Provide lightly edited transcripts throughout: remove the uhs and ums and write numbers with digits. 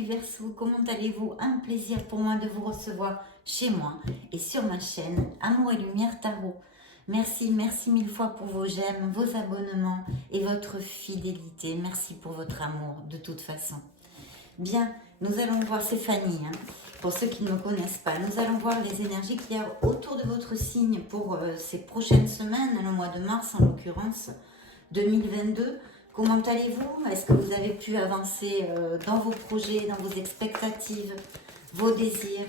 du Verseau, comment allez-vous? Un plaisir pour moi de vous recevoir chez moi et sur ma chaîne Amour et Lumière Tarot. Merci, merci mille fois pour vos j'aime, vos abonnements et votre fidélité. Merci pour votre amour de toute façon. Bien, nous allons voir, c'est Fanny, pour ceux qui ne me connaissent pas, nous allons voir les énergies qu'il y a autour de votre signe pour ces prochaines semaines, le mois de mars en l'occurrence, 2022. Comment allez-vous? Est-ce que vous avez pu avancer dans vos projets, dans vos expectatives, vos désirs?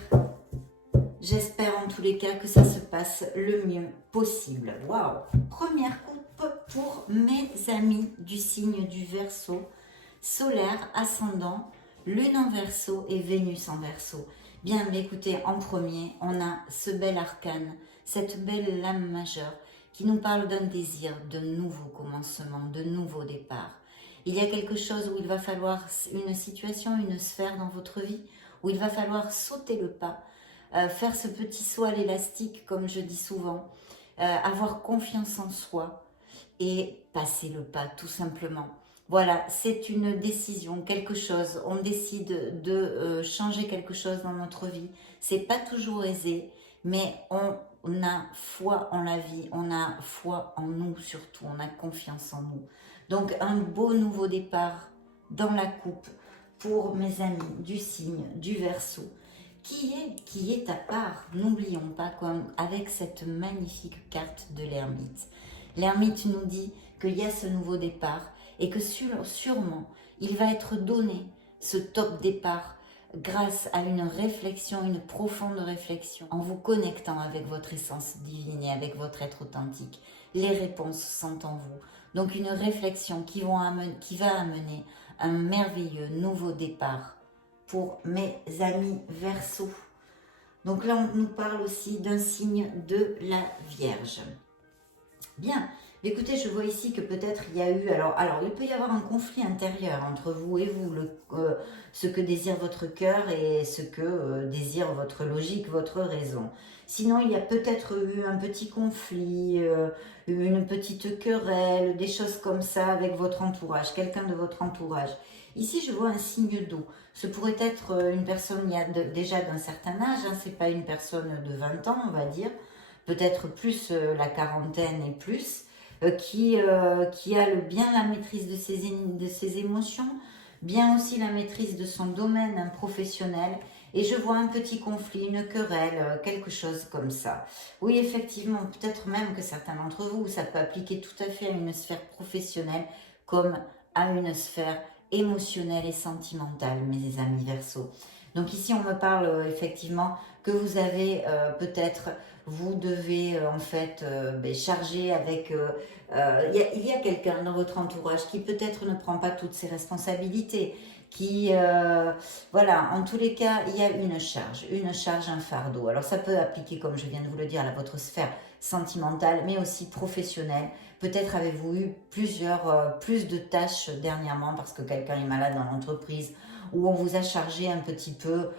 J'espère en tous les cas que ça se passe le mieux possible. Waouh! Première coupe pour mes amis du signe du Verseau, solaire, ascendant, Lune en Verseau et Vénus en Verseau. Bien, mais écoutez, en premier, on a ce bel arcane, cette belle lame majeure qui nous parle d'un désir de nouveaux commencements, de nouveaux départs. Il y a quelque chose où il va falloir une situation, une sphère dans votre vie, où il va falloir sauter le pas, faire ce petit saut à l'élastique, comme je dis souvent, avoir confiance en soi et passer le pas, tout simplement. Voilà, c'est une décision, quelque chose. On décide de changer quelque chose dans notre vie. C'est pas toujours aisé, mais on a foi en la vie, on a foi en nous surtout, on a confiance en nous. Donc un beau nouveau départ dans la coupe pour mes amis du signe du Verseau. Qui est à part, n'oublions pas, comme avec cette magnifique carte de l'ermite. L'ermite nous dit qu'il y a ce nouveau départ et que sûrement il va être donné ce top départ grâce à une réflexion, une profonde réflexion, en vous connectant avec votre essence divine et avec votre être authentique. Les réponses sont en vous. Donc une réflexion qui va amener un merveilleux nouveau départ pour mes amis Verseau. Donc là, on nous parle aussi d'un signe de la Vierge. Bien, écoutez, je vois ici que peut-être il y a eu... Alors, il peut y avoir un conflit intérieur entre vous et vous, ce que désire votre cœur et ce que désire votre logique, votre raison. Sinon, il y a peut-être eu un petit conflit, une petite querelle, des choses comme ça avec votre entourage, quelqu'un de votre entourage. Ici, je vois un signe d'eau. Ce pourrait être une personne déjà d'un certain âge, c'est pas une personne de 20 ans, on va dire, peut-être plus la quarantaine et plus, qui a bien la maîtrise de ses émotions, bien aussi la maîtrise de son domaine professionnel. Et je vois un petit conflit, une querelle, quelque chose comme ça. Oui, effectivement, peut-être même que certains d'entre vous, ça peut appliquer tout à fait à une sphère professionnelle comme à une sphère émotionnelle et sentimentale, mes amis Verseau. Donc ici, on me parle effectivement que vous avez peut-être, vous devez en fait charger avec... il y a quelqu'un dans votre entourage qui peut-être ne prend pas toutes ses responsabilités, qui... voilà, en tous les cas, il y a une charge, un fardeau. Alors ça peut appliquer, comme je viens de vous le dire, à votre sphère sentimentale, mais aussi professionnelle. Peut-être avez-vous eu plus de tâches dernièrement parce que quelqu'un est malade dans l'entreprise, où on vous a chargé un petit peu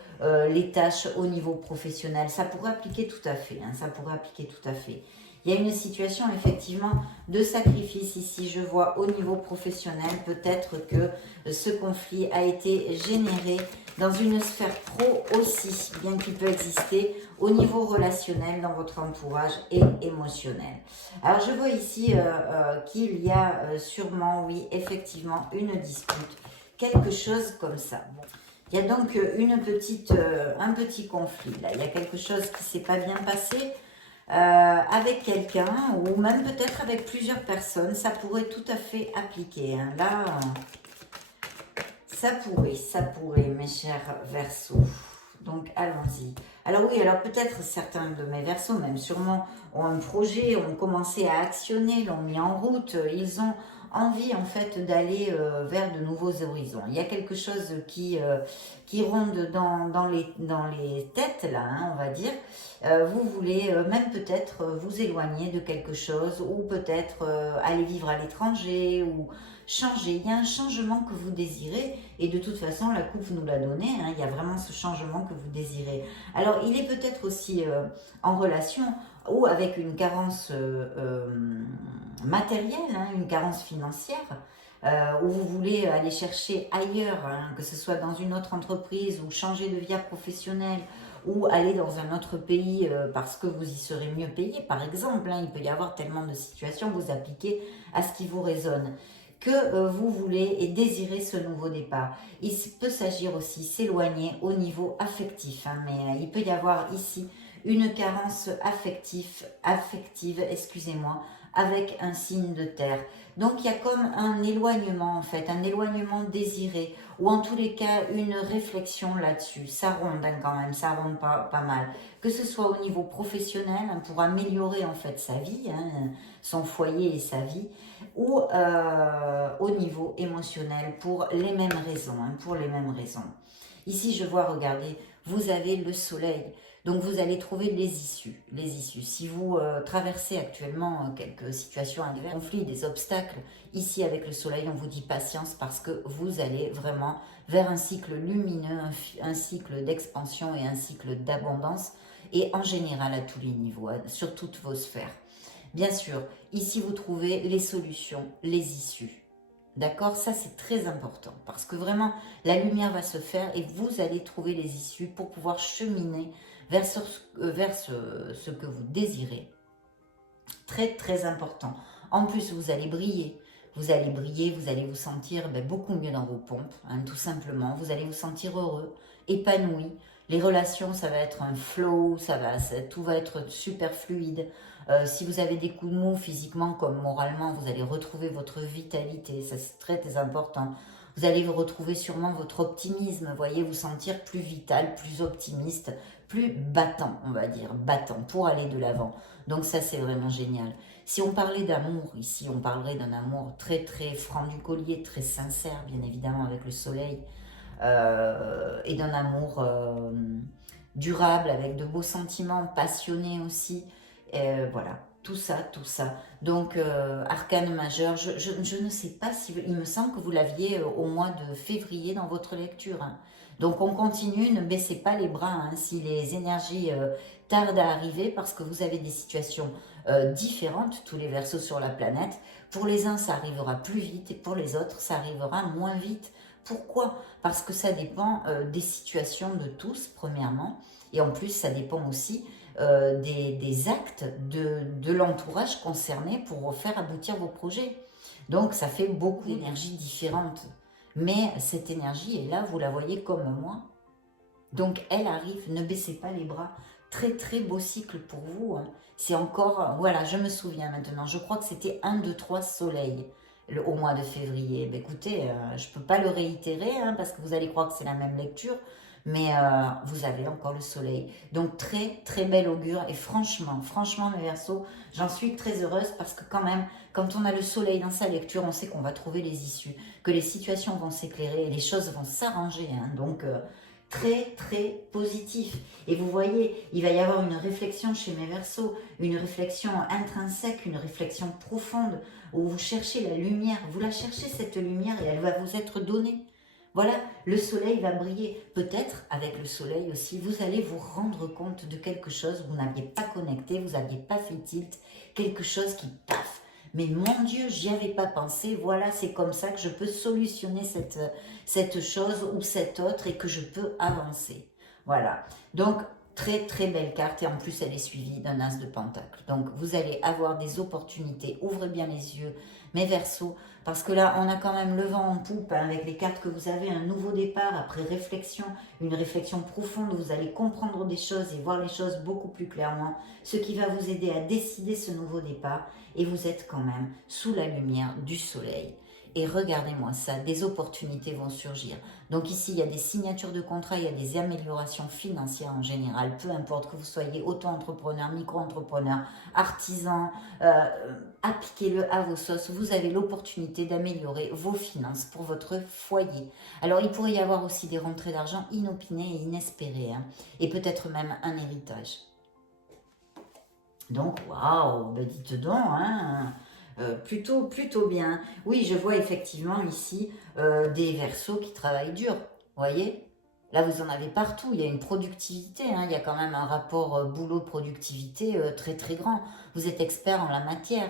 les tâches au niveau professionnel. Ça pourrait appliquer tout à fait, ça pourrait appliquer tout à fait. Il y a une situation effectivement de sacrifice ici, je vois au niveau professionnel, peut-être que ce conflit a été généré dans une sphère pro aussi, bien qu'il peut exister au niveau relationnel dans votre entourage et émotionnel. Alors je vois ici qu'il y a sûrement, oui, effectivement, une dispute, quelque chose comme ça. Bon. Il y a donc un petit conflit là, il y a quelque chose qui ne s'est pas bien passé avec quelqu'un ou même peut-être avec plusieurs personnes, ça pourrait tout à fait appliquer. Là, ça pourrait, mes chers Verseaux. Donc, allons-y. Alors oui, alors peut-être certains de mes Verseaux, même sûrement, ont un projet, ont commencé à actionner, l'ont mis en route. Ils ont envie, en fait, d'aller vers de nouveaux horizons. Il y a quelque chose qui ronde dans les têtes, là, on va dire. Vous voulez même peut-être vous éloigner de quelque chose ou peut-être aller vivre à l'étranger ou changer. Il y a un changement que vous désirez et de toute façon, la coupe nous l'a donné. Il y a vraiment ce changement que vous désirez. Alors, il est peut-être aussi en relation ou avec une carence matérielle, une carence financière. ou vous voulez aller chercher ailleurs, hein, que ce soit dans une autre entreprise ou changer de vie professionnelle ou aller dans un autre pays parce que vous y serez mieux payé, par exemple, hein, il peut y avoir tellement de situations, vous appliquez à ce qui vous résonne, que vous voulez et désirez ce nouveau départ. Il peut s'agir aussi s'éloigner au niveau affectif, hein, mais il peut y avoir ici une carence affective, excusez-moi, avec un signe de terre. Donc il y a comme un éloignement en fait, un éloignement désiré, ou en tous les cas une réflexion là-dessus. Ça ronde hein, quand même, ça ronde pas mal. Que ce soit au niveau professionnel, hein, pour améliorer en fait sa vie, hein, son foyer et sa vie, ou au niveau émotionnel pour les mêmes raisons, hein, pour les mêmes raisons. Ici je vois, regardez, vous avez le soleil. Donc vous allez trouver les issues. Les issues. Si vous traversez actuellement quelques situations adverses, conflits, des obstacles, ici avec le soleil, on vous dit patience parce que vous allez vraiment vers un cycle lumineux, un cycle d'expansion et un cycle d'abondance, et en général à tous les niveaux, sur toutes vos sphères. Bien sûr, ici vous trouvez les solutions, les issues. D'accord? Ça c'est très important parce que vraiment la lumière va se faire et vous allez trouver les issues pour pouvoir cheminer vers ce que vous désirez. Très très important. En plus vous allez briller. Vous allez briller, vous allez vous sentir beaucoup mieux dans vos pompes, hein, tout simplement. Vous allez vous sentir heureux, épanoui. Les relations, ça va être un flow, tout va être super fluide. Si vous avez des coups de mou physiquement comme moralement, vous allez retrouver votre vitalité, ça c'est très très important. Vous allez vous retrouver sûrement votre optimisme, voyez, vous sentir plus vital, plus optimiste, plus battant, on va dire, battant pour aller de l'avant. Donc ça c'est vraiment génial. Si on parlait d'amour, ici on parlerait d'un amour très très franc du collier, très sincère bien évidemment avec le soleil, et d'un amour durable avec de beaux sentiments, passionnés aussi, voilà, tout ça, tout ça. Donc arcane majeur, je ne sais pas si, il me semble que vous l'aviez au mois de février dans votre lecture, hein. Donc on continue, ne baissez pas les bras hein, si les énergies tardent à arriver parce que vous avez des situations différentes, tous les Verseaux sur la planète. Pour les uns, ça arrivera plus vite et pour les autres, ça arrivera moins vite. Pourquoi? Parce que ça dépend des situations de tous, premièrement, et en plus, ça dépend aussi des actes de l'entourage concerné pour faire aboutir vos projets. Donc, ça fait beaucoup d'énergie différente. Mais cette énergie est là, vous la voyez comme moi. Donc, elle arrive, ne baissez pas les bras. Très, très beau cycle pour vous, hein. C'est encore, voilà, je me souviens maintenant, je crois que c'était 1, 2, 3 soleils au mois de février. Ben, écoutez, je ne peux pas le réitérer, hein, parce que vous allez croire que c'est la même lecture, mais vous avez encore le soleil. Donc, très, très bel augure, et franchement, mes Verseaux, j'en suis très heureuse, parce que quand même, quand on a le soleil dans sa lecture, on sait qu'on va trouver les issues, que les situations vont s'éclairer, et les choses vont s'arranger, hein. Donc, très très positif. Et vous voyez, il va y avoir une réflexion chez mes Verseaux, une réflexion intrinsèque, une réflexion profonde, où vous cherchez la lumière, vous la cherchez cette lumière et elle va vous être donnée. Voilà, le soleil va briller. Peut-être, avec le soleil aussi, vous allez vous rendre compte de quelque chose, vous n'aviez pas connecté, vous n'aviez pas fait tilt, quelque chose qui, paf, mais mon Dieu, j'y avais pas pensé, voilà, c'est comme ça que je peux solutionner cette chose ou cette autre et que je peux avancer. Voilà, donc très très belle carte et en plus elle est suivie d'un as de pentacle. Donc vous allez avoir des opportunités, ouvrez bien les yeux, mes Verseaux, parce que là on a quand même le vent en poupe hein, avec les cartes que vous avez, un nouveau départ après réflexion, une réflexion profonde, vous allez comprendre des choses et voir les choses beaucoup plus clairement, ce qui va vous aider à décider ce nouveau départ et vous êtes quand même sous la lumière du soleil. Et regardez-moi ça, des opportunités vont surgir. Donc ici, il y a des signatures de contrats, il y a des améliorations financières en général, peu importe que vous soyez auto-entrepreneur, micro-entrepreneur, artisan, appliquez-le à vos sauces. Vous avez l'opportunité d'améliorer vos finances pour votre foyer. Alors, il pourrait y avoir aussi des rentrées d'argent inopinées et inespérées, hein, et peut-être même un héritage. Donc, waouh, ben dites donc, hein, plutôt bien. Oui, je vois effectivement ici des Verseaux qui travaillent dur, voyez. Là, vous en avez partout, il y a une productivité, hein, il y a quand même un rapport boulot-productivité très très grand. Vous êtes expert en la matière.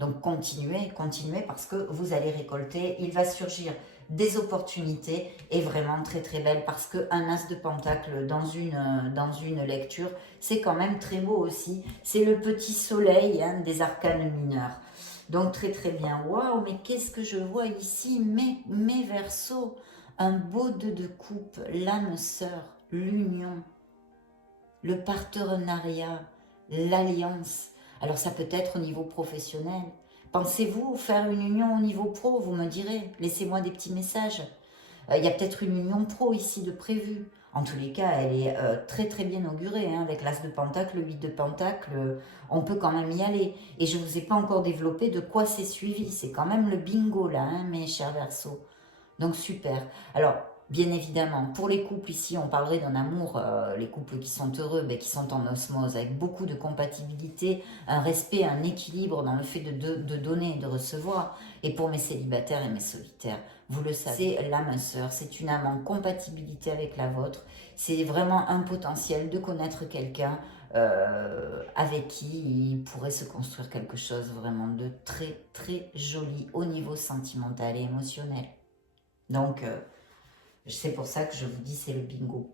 Donc continuez, continuez parce que vous allez récolter. Il va surgir des opportunités et vraiment très très belle parce qu'un as de pentacle dans une lecture, c'est quand même très beau aussi. C'est le petit soleil hein, des arcanes mineurs. Donc très très bien. Waouh, mais qu'est-ce que je vois ici, mes Verseaux, un beau 2 de coupe, l'âme sœur, l'union, le partenariat, l'alliance. Alors ça peut être au niveau professionnel. Pensez-vous faire une union au niveau pro? Vous me direz, laissez-moi des petits messages. Il y a peut-être une union pro ici de prévu. En tous les cas, elle est très très bien augurée, hein, avec l'as de pentacle, le 8 de pentacle, on peut quand même y aller. Et je ne vous ai pas encore développé de quoi c'est suivi, c'est quand même le bingo là, hein, mes chers Verseaux. Donc super. Alors, bien évidemment, pour les couples ici, on parlerait d'un amour, les couples qui sont heureux, ben, qui sont en osmose, avec beaucoup de compatibilité, un respect, un équilibre dans le fait de donner et de recevoir. Et pour mes célibataires et mes solitaires, vous le savez, c'est l'âme sœur, c'est une âme en compatibilité avec la vôtre. C'est vraiment un potentiel de connaître quelqu'un avec qui il pourrait se construire quelque chose vraiment de très très joli au niveau sentimental et émotionnel. Donc, c'est pour ça que je vous dis c'est le bingo.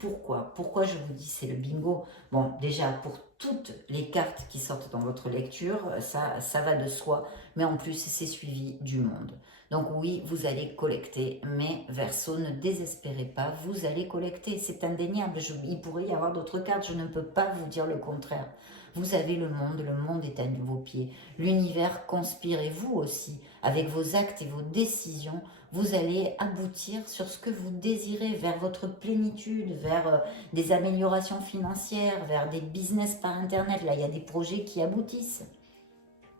Pourquoi je vous dis c'est le bingo? Bon, déjà, pour toutes les cartes qui sortent dans votre lecture, ça va de soi. Mais en plus, c'est suivi du monde. Donc oui, vous allez collecter. Mais Verseau, ne désespérez pas, vous allez collecter. C'est indéniable. Il pourrait y avoir d'autres cartes. Je ne peux pas vous dire le contraire. Vous avez le monde est à vos pieds. L'univers conspire et vous aussi, avec vos actes et vos décisions, vous allez aboutir sur ce que vous désirez, vers votre plénitude, vers des améliorations financières, vers des business par Internet. Là, il y a des projets qui aboutissent.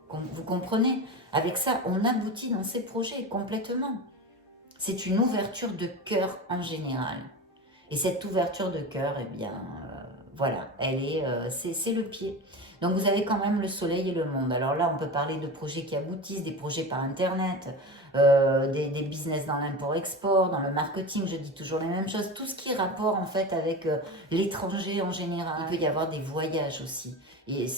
Vous comprenez? Avec ça, on aboutit dans ces projets complètement. C'est une ouverture de cœur en général. Et cette ouverture de cœur, eh bien, voilà, c'est le pied. Donc vous avez quand même le soleil et le monde. Alors là, on peut parler de projets qui aboutissent, des projets par Internet, des business dans l'import-export, dans le marketing, je dis toujours les mêmes choses. Tout ce qui est rapport en fait avec l'étranger en général. Il peut y avoir des voyages aussi. Et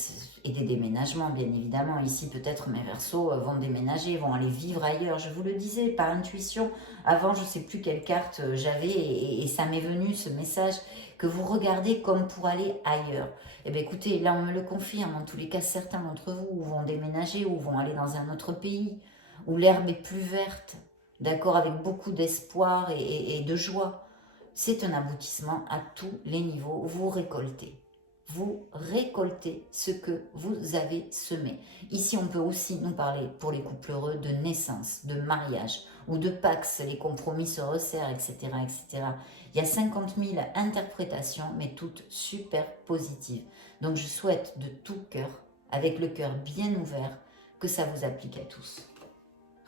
des déménagements, bien évidemment. Ici, peut-être mes Verseaux vont déménager, vont aller vivre ailleurs. Je vous le disais, par intuition. Avant, je ne sais plus quelle carte j'avais et ça m'est venu ce message que vous regardez comme pour aller ailleurs. Eh bien, écoutez, là, on me le confirme. En tous les cas, certains d'entre vous vont déménager ou vont aller dans un autre pays où l'herbe est plus verte, d'accord, avec beaucoup d'espoir et de joie. C'est un aboutissement à tous les niveaux. Vous récoltez. Vous récoltez ce que vous avez semé. Ici, on peut aussi nous parler, pour les couples heureux, de naissance, de mariage ou de Pax, les compromis se resserrent, etc., etc. Il y a 50 000 interprétations, mais toutes super positives. Donc, je souhaite de tout cœur, avec le cœur bien ouvert, que ça vous applique à tous.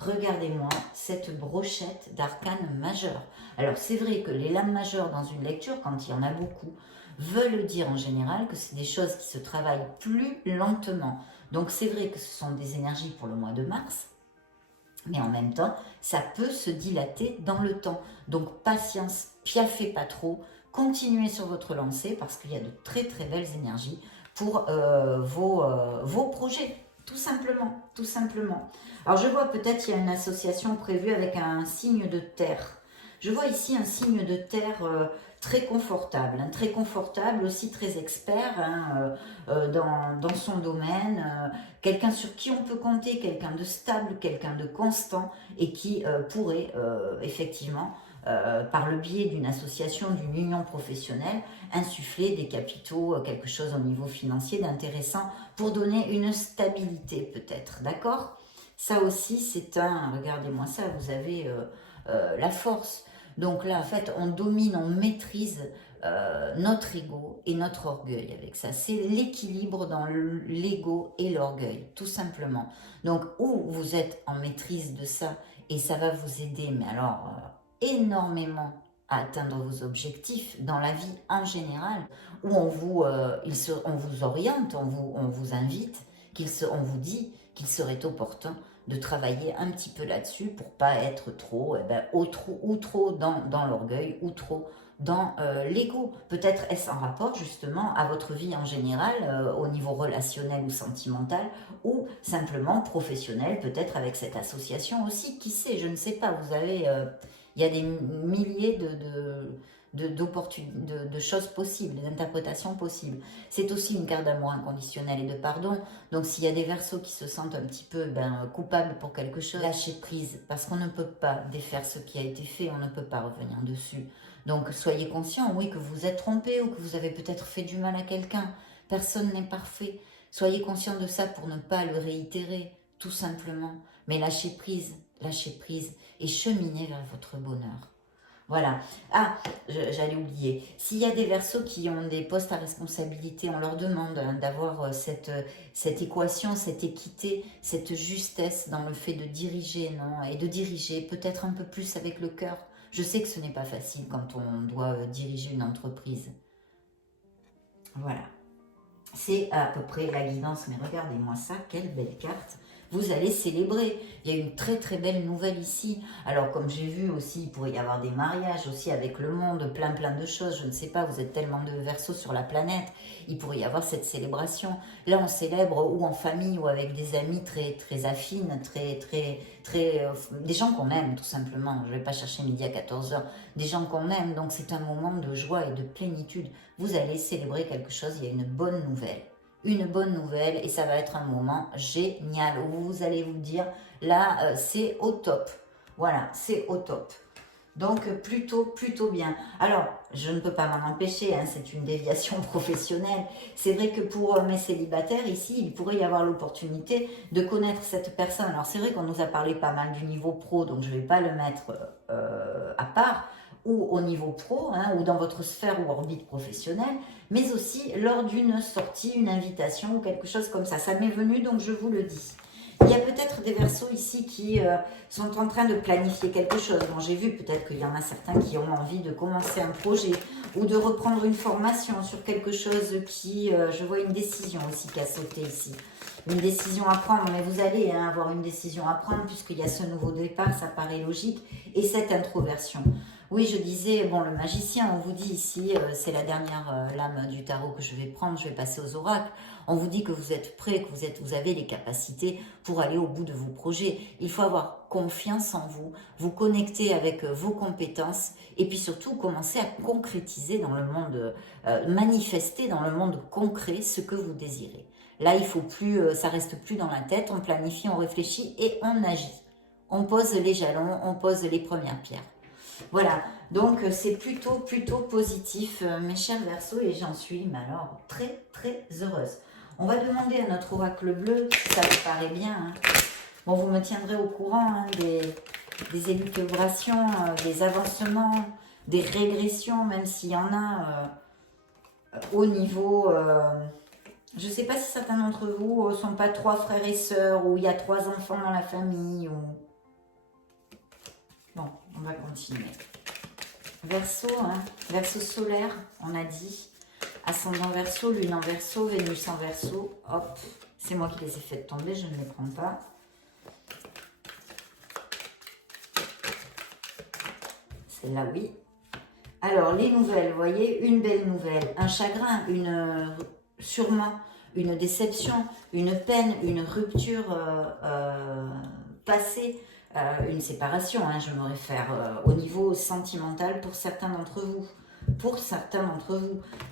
Regardez-moi cette brochette d'arcanes majeures. Alors, c'est vrai que les lames majeures dans une lecture, quand il y en a beaucoup, veulent dire en général que c'est des choses qui se travaillent plus lentement. Donc, c'est vrai que ce sont des énergies pour le mois de mars, mais en même temps, ça peut se dilater dans le temps. Donc, patience, piaffez pas trop, continuez sur votre lancée parce qu'il y a de très très belles énergies pour vos projets. Tout simplement, tout simplement. Alors, je vois peut-être qu'il y a une association prévue avec un signe de terre. Je vois ici un signe de terre très confortable, hein, très confortable, aussi très expert hein, dans son domaine, quelqu'un sur qui on peut compter, quelqu'un de stable, quelqu'un de constant et qui pourrait effectivement, par le biais d'une association, d'une union professionnelle, insuffler des capitaux, quelque chose au niveau financier d'intéressant pour donner une stabilité peut-être, d'accord? Ça aussi c'est un, regardez-moi ça, vous avez la force. Donc là, en fait, on domine, on maîtrise notre ego et notre orgueil avec ça. C'est l'équilibre dans l'ego et l'orgueil, tout simplement. Donc, où vous êtes en maîtrise de ça, et ça va vous aider, mais alors, énormément à atteindre vos objectifs dans la vie en général, où on vous oriente, on vous invite, on vous dit qu'il serait opportun de travailler un petit peu là-dessus pour pas être trop, ou trop dans l'orgueil ou trop dans l'ego. Peut-être est-ce en rapport justement à votre vie en général, au niveau relationnel ou sentimental, ou simplement professionnel, peut-être avec cette association aussi, qui sait, je ne sais pas, vous avez, il y a des milliers de choses possibles, d'interprétations possibles. C'est aussi une carte d'amour inconditionnel et de pardon. Donc s'il y a des Verseaux qui se sentent un petit peu coupables pour quelque chose, lâchez prise, parce qu'on ne peut pas défaire ce qui a été fait, on ne peut pas revenir dessus. Donc soyez conscient, oui, que vous êtes trompé ou que vous avez peut-être fait du mal à quelqu'un. Personne n'est parfait. Soyez conscient de ça pour ne pas le réitérer, tout simplement. Mais lâchez prise et cheminez vers votre bonheur. Voilà. Ah, j'allais oublier. S'il y a des Verseaux qui ont des postes à responsabilité, on leur demande d'avoir cette équation, cette équité, cette justesse dans le fait de diriger, non? Et de diriger peut-être un peu plus avec le cœur. Je sais que ce n'est pas facile quand on doit diriger une entreprise. Voilà. C'est à peu près la guidance, mais regardez-moi ça, quelle belle carte. Vous allez célébrer. Il y a une très très belle nouvelle ici. Alors comme j'ai vu aussi, il pourrait y avoir des mariages aussi avec le monde, plein de choses. Je ne sais pas, vous êtes tellement de Verseaux sur la planète. Il pourrait y avoir cette célébration. Là on célèbre ou en famille ou avec des amis très très affines, des gens qu'on aime tout simplement. Je ne vais pas chercher midi à 14 h. Des gens qu'on aime, donc c'est un moment de joie et de plénitude. Vous allez célébrer quelque chose, il y a une bonne nouvelle. Une bonne nouvelle et ça va être un moment génial où vous allez vous dire là c'est au top, voilà, c'est au top. Donc plutôt bien. Alors je ne peux pas m'en empêcher, hein, c'est une déviation professionnelle. C'est vrai que pour mes célibataires ici, il pourrait y avoir l'opportunité de connaître cette personne. Alors c'est vrai qu'on nous a parlé pas mal du niveau pro, donc je ne vais pas le mettre à part, ou au niveau pro, hein, ou dans votre sphère ou orbite professionnelle, mais aussi lors d'une sortie, une invitation ou quelque chose comme ça. Ça m'est venu, donc je vous le dis. Il y a peut-être des Verseaux ici qui sont en train de planifier quelque chose. Bon, j'ai vu peut-être qu'il y en a certains qui ont envie de commencer un projet ou de reprendre une formation sur quelque chose qui... je vois une décision aussi qui a sauté ici. Une décision à prendre, mais vous allez avoir une décision à prendre puisqu'il y a ce nouveau départ, ça paraît logique, et cette introversion. Oui, je disais, bon, le magicien, on vous dit ici, c'est la dernière lame du tarot que je vais prendre, je vais passer aux oracles. On vous dit que vous êtes prêt, que vous avez les capacités pour aller au bout de vos projets. Il faut avoir confiance en vous, vous connecter avec vos compétences et puis surtout commencer à concrétiser dans le monde, manifester dans le monde concret ce que vous désirez. Là, il faut plus, ça reste plus dans la tête, on planifie, on réfléchit et on agit. On pose les jalons, on pose les premières pierres. Voilà, donc c'est plutôt positif, mes chers Verseaux, et j'en suis, mais alors, très heureuse. On va demander à notre oracle bleu, si ça vous paraît bien. Hein. Bon, vous me tiendrez au courant hein, des élucubrations, des avancements, des régressions, même s'il y en a au niveau... je ne sais pas si certains d'entre vous ne sont pas 3 frères et sœurs, ou il y a 3 enfants dans la famille, ou... Bon, on va continuer. Verseau, hein, Verseau solaire, on a dit. Ascendant Verseau, Lune en Verseau, Vénus en Verseau. Hop, c'est moi qui les ai fait tomber, je ne les prends pas. Celle-là, oui. Alors, les nouvelles, vous voyez, une belle nouvelle, un chagrin, sûrement une déception, une peine, une rupture passée. Une séparation, hein, je me réfère au niveau sentimental pour certains d'entre vous.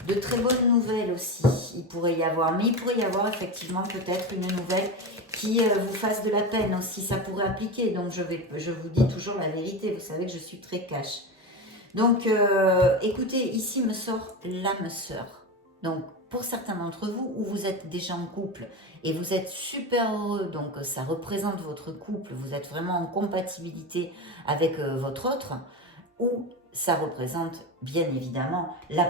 De très bonnes nouvelles aussi, il pourrait y avoir. Mais il pourrait y avoir effectivement peut-être une nouvelle qui vous fasse de la peine aussi. Ça pourrait appliquer. Donc je vous dis toujours la vérité. Vous savez que je suis très cash. Donc écoutez, ici me sort l'âme sœur. Donc pour certains d'entre vous, où vous êtes déjà en couple et vous êtes super heureux, donc ça représente votre couple, vous êtes vraiment en compatibilité avec votre autre, ou ça représente bien évidemment la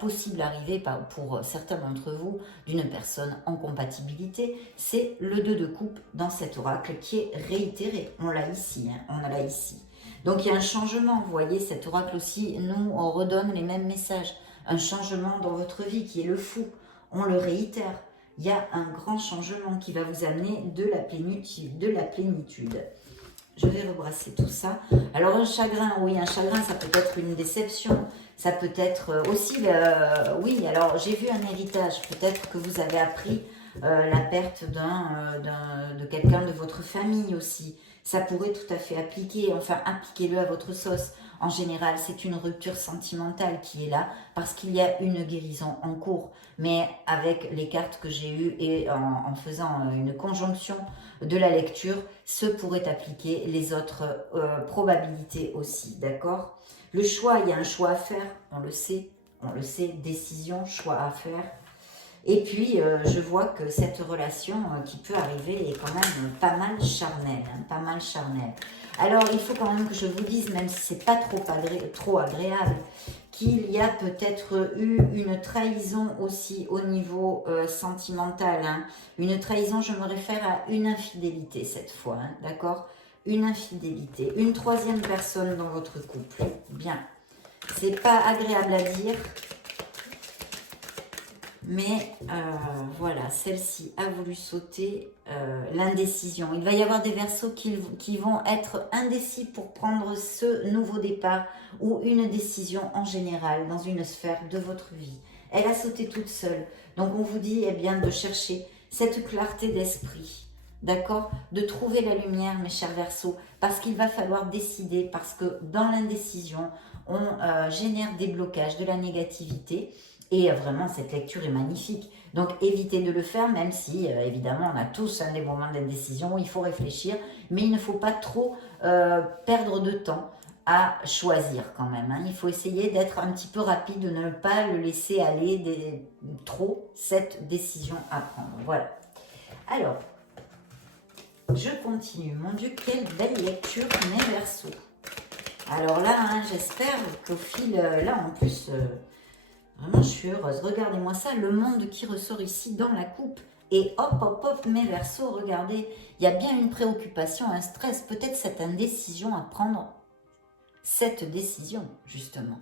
possible arrivée pour certains d'entre vous d'une personne en compatibilité. C'est le 2 de coupe dans cet oracle qui est réitéré. On l'a ici, hein, on l'a ici. Donc il y a un changement, vous voyez, cet oracle aussi on redonne les mêmes messages. Un changement dans votre vie qui est le fou, on le réitère. Il y a un grand changement qui va vous amener de la plénitude. Je vais rebrasser tout ça. Alors un chagrin, oui, un chagrin, ça peut être une déception. Ça peut être aussi, oui, alors j'ai vu un héritage. Peut-être que vous avez appris la perte de quelqu'un de votre famille aussi. Ça pourrait tout à fait appliquer, enfin appliquez-le à votre sauce. En général, c'est une rupture sentimentale qui est là parce qu'il y a une guérison en cours. Mais avec les cartes que j'ai eues et en faisant une conjonction de la lecture, se pourrait appliquer les autres probabilités aussi, d'accord? Le choix, il y a un choix à faire, on le sait, décision, choix à faire. Et puis, je vois que cette relation qui peut arriver est quand même pas mal charnelle, hein, pas mal charnelle. Alors, il faut quand même que je vous dise, même si c'est pas trop agréable, qu'il y a peut-être eu une trahison aussi au niveau sentimental. Hein. Une trahison, je me réfère à une infidélité cette fois, hein, d'accord? Une infidélité, une troisième personne dans votre couple. Bien, c'est pas agréable à dire, mais voilà, celle-ci a voulu sauter l'indécision. Il va y avoir des Verseaux qui vont être indécis pour prendre ce nouveau départ ou une décision en général dans une sphère de votre vie. Elle a sauté toute seule. Donc on vous dit eh bien, de chercher cette clarté d'esprit. D'accord? De trouver la lumière, mes chers Verseaux, parce qu'il va falloir décider, parce que dans l'indécision, on génère des blocages, de la négativité. Et vraiment, cette lecture est magnifique. Donc, évitez de le faire, même si, évidemment, on a tous des moments d'indécision où il faut réfléchir. Mais il ne faut pas trop perdre de temps à choisir quand même. Hein. Il faut essayer d'être un petit peu rapide, de ne pas le laisser aller trop, cette décision à prendre. Voilà. Alors, je continue. Mon Dieu, quelle belle lecture, mes Verseaux. Alors là, hein, j'espère qu'au fil, là en plus... Vraiment, je suis heureuse. Regardez-moi ça, le monde qui ressort ici dans la coupe. Et hop, hop, hop, mes Verseaux, regardez. Il y a bien une préoccupation, un stress, peut-être cette indécision à prendre. Cette décision, justement.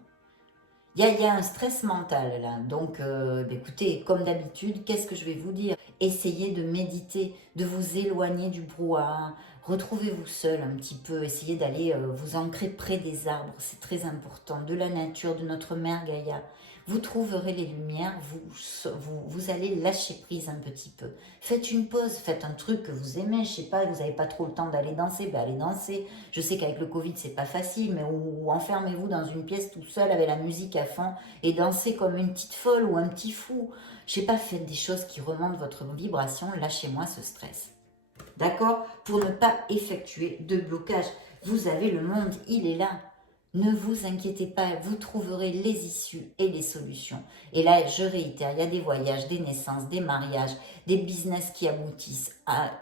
Il y a un stress mental, là. Donc, écoutez, comme d'habitude, qu'est-ce que je vais vous dire? Essayez de méditer, de vous éloigner du brouhaha. Retrouvez-vous seul un petit peu. Essayez d'aller vous ancrer près des arbres. C'est très important. De la nature, de notre mère Gaïa. Vous trouverez les lumières, vous allez lâcher prise un petit peu. Faites une pause, faites un truc que vous aimez, je sais pas, vous n'avez pas trop le temps d'aller danser, ben allez danser. Je sais qu'avec le Covid, c'est pas facile, mais ou enfermez-vous dans une pièce tout seul avec la musique à fond et dansez comme une petite folle ou un petit fou. Je sais pas, faites des choses qui remontent votre vibration, lâchez-moi ce stress. D'accord? Pour ne pas effectuer de blocage. Vous avez le monde, il est là. Ne vous inquiétez pas, vous trouverez les issues et les solutions. Et là, je réitère, il y a des voyages, des naissances, des mariages, des business qui aboutissent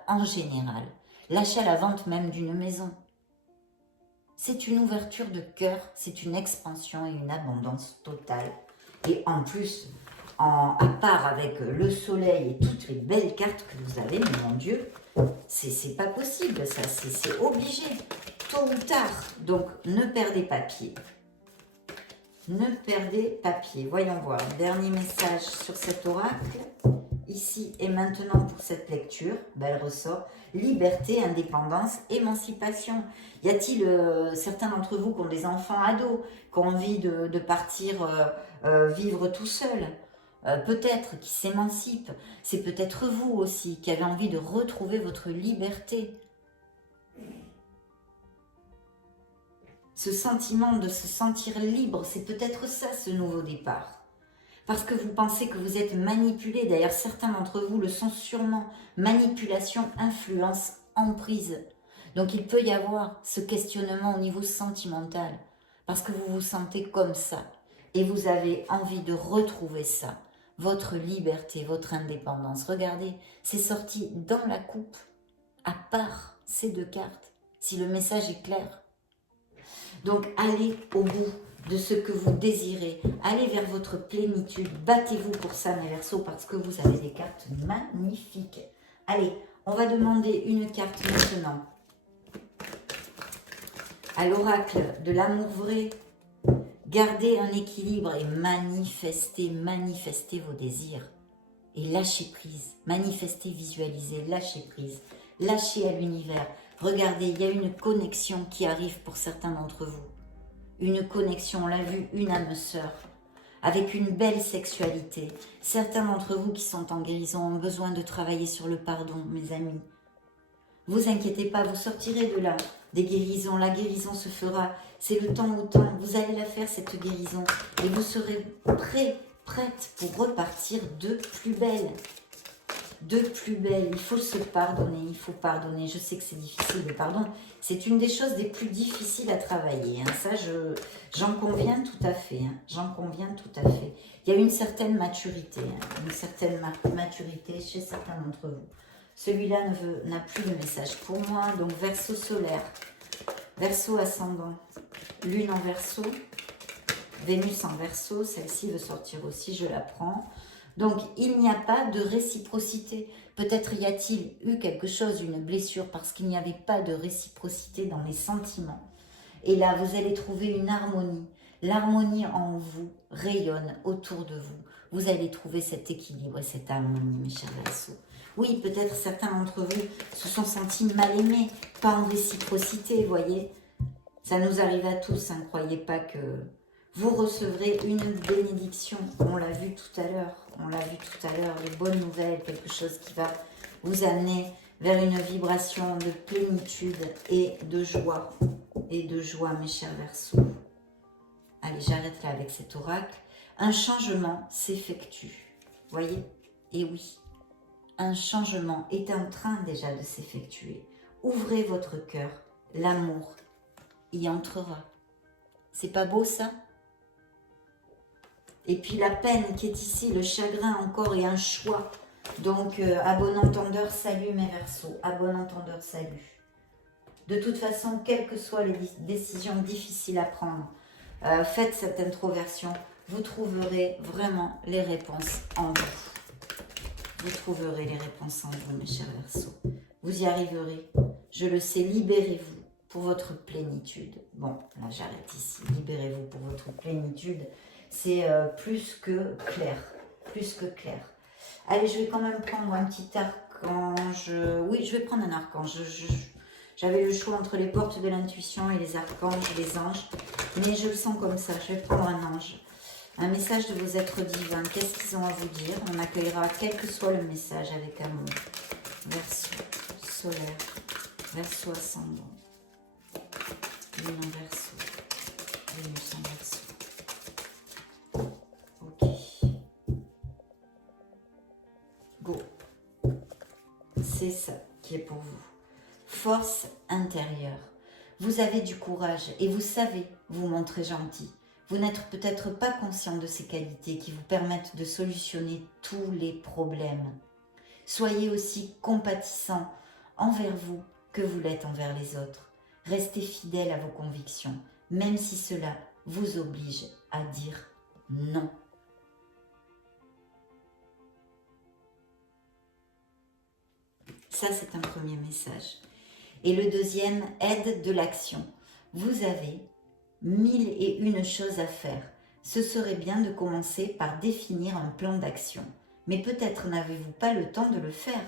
en général. L'achat, la vente même d'une maison. C'est une ouverture de cœur, c'est une expansion et une abondance totale. Et en plus, à part avec le soleil et toutes les belles cartes que vous avez, mais mon Dieu, c'est pas possible, ça, c'est obligé. Tôt ou tard, donc ne perdez pas pied. Ne perdez pas pied. Voyons voir. Dernier message sur cet oracle. Ici et maintenant pour cette lecture. Elle ressort. Liberté, indépendance, émancipation. Y a-t-il certains d'entre vous qui ont des enfants ados, qui ont envie de partir vivre tout seul, peut-être qui s'émancipent. C'est peut-être vous aussi qui avez envie de retrouver votre liberté. Ce sentiment de se sentir libre, c'est peut-être ça, ce nouveau départ. Parce que vous pensez que vous êtes manipulé, d'ailleurs certains d'entre vous le sont sûrement. Manipulation, influence, emprise. Donc il peut y avoir ce questionnement au niveau sentimental. Parce que vous vous sentez comme ça. Et vous avez envie de retrouver ça. Votre liberté, votre indépendance. Regardez, c'est sorti dans la coupe. À part ces deux cartes. Si le message est clair. Donc, allez au bout de ce que vous désirez. Allez vers votre plénitude. Battez-vous pour ça, mes Verseaux, parce que vous avez des cartes magnifiques. Allez, on va demander une carte maintenant. À l'oracle de l'amour vrai, gardez un équilibre et manifestez vos désirs. Et lâchez prise. Manifestez, visualisez, lâchez prise. Lâchez à l'univers. Regardez, il y a une connexion qui arrive pour certains d'entre vous. Une connexion, on l'a vu, une âme sœur, avec une belle sexualité. Certains d'entre vous qui sont en guérison ont besoin de travailler sur le pardon, mes amis. Vous inquiétez pas, vous sortirez de là, des guérisons. La guérison se fera, c'est le temps au temps. Vous allez la faire, cette guérison, et vous serez prête pour repartir de plus belle. De plus belle. Il faut se pardonner, il faut pardonner. Je sais que c'est difficile, le pardon, c'est une des choses les plus difficiles à travailler. Ça, j'en conviens tout à fait. J'en conviens tout à fait. Il y a une certaine maturité, une certaine maturité chez certains d'entre vous. Celui-là n'a plus de message pour moi. Donc, Verseau solaire, Verseau ascendant, Lune en Verseau, Vénus en Verseau. Celle-ci veut sortir aussi, je la prends. Donc, il n'y a pas de réciprocité. Peut-être y a-t-il eu quelque chose, une blessure, parce qu'il n'y avait pas de réciprocité dans les sentiments. Et là, vous allez trouver une harmonie. L'harmonie en vous rayonne autour de vous. Vous allez trouver cet équilibre et cette harmonie, mes chers Verseaux. Oui, peut-être certains d'entre vous se sont sentis mal aimés, pas en réciprocité, voyez. Ça nous arrive à tous, ne croyez pas que... Vous recevrez une bénédiction, on l'a vu tout à l'heure, de bonnes nouvelles, quelque chose qui va vous amener vers une vibration de plénitude et de joie, mes chers Verseaux. Allez, j'arrête là avec cet oracle. Un changement s'effectue, voyez? Et oui, un changement est en train déjà de s'effectuer. Ouvrez votre cœur, l'amour y entrera. C'est pas beau ça? Et puis la peine qui est ici, le chagrin encore et un choix. Donc, à bon entendeur, salut mes Verseaux. À bon entendeur, salut. De toute façon, quelles que soient les décisions difficiles à prendre, faites cette introversion. Vous trouverez vraiment les réponses en vous. Vous trouverez les réponses en vous, mes chers Verseaux. Vous y arriverez. Je le sais, libérez-vous pour votre plénitude. Bon, là j'arrête ici. Libérez-vous pour votre plénitude. C'est plus que clair, plus que clair. Allez, je vais quand même prendre un petit archange. Oui, je vais prendre un archange. J'avais le choix entre les portes de l'intuition et les archanges, les anges. Mais je le sens comme ça, je vais prendre un ange. Un message de vos êtres divins. Qu'est-ce qu'ils ont à vous dire? On accueillera quel que soit le message avec amour. Verseau solaire, Verseau ascendant, Lune en Verseau, Vénus en Verseau. Go. C'est ça qui est pour vous. Force intérieure. Vous avez du courage et vous savez vous montrer gentil. Vous n'êtes peut-être pas conscient de ces qualités qui vous permettent de solutionner tous les problèmes. Soyez aussi compatissant envers vous que vous l'êtes envers les autres. Restez fidèle à vos convictions, même si cela vous oblige à dire non. Ça, c'est un premier message. Et le deuxième, aide de l'action. Vous avez 1001 choses à faire. Ce serait bien de commencer par définir un plan d'action. Mais peut-être n'avez-vous pas le temps de le faire.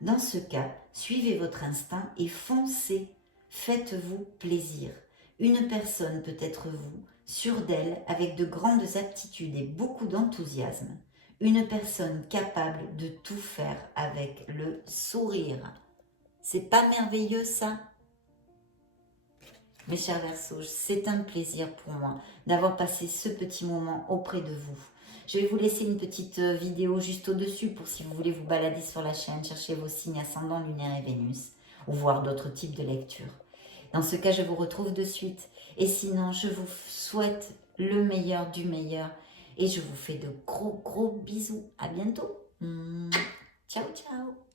Dans ce cas, suivez votre instinct et foncez. Faites-vous plaisir. Une personne peut être vous, sûre d'elle, avec de grandes aptitudes et beaucoup d'enthousiasme. Une personne capable de tout faire avec le sourire. C'est pas merveilleux ça? Mes chers Verseaux, c'est un plaisir pour moi d'avoir passé ce petit moment auprès de vous. Je vais vous laisser une petite vidéo juste au-dessus pour si vous voulez vous balader sur la chaîne, chercher vos signes ascendants, lunaire et Vénus, ou voir d'autres types de lectures. Dans ce cas, je vous retrouve de suite. Et sinon, je vous souhaite le meilleur du meilleur. Et je vous fais de gros bisous. À bientôt. Ciao, ciao.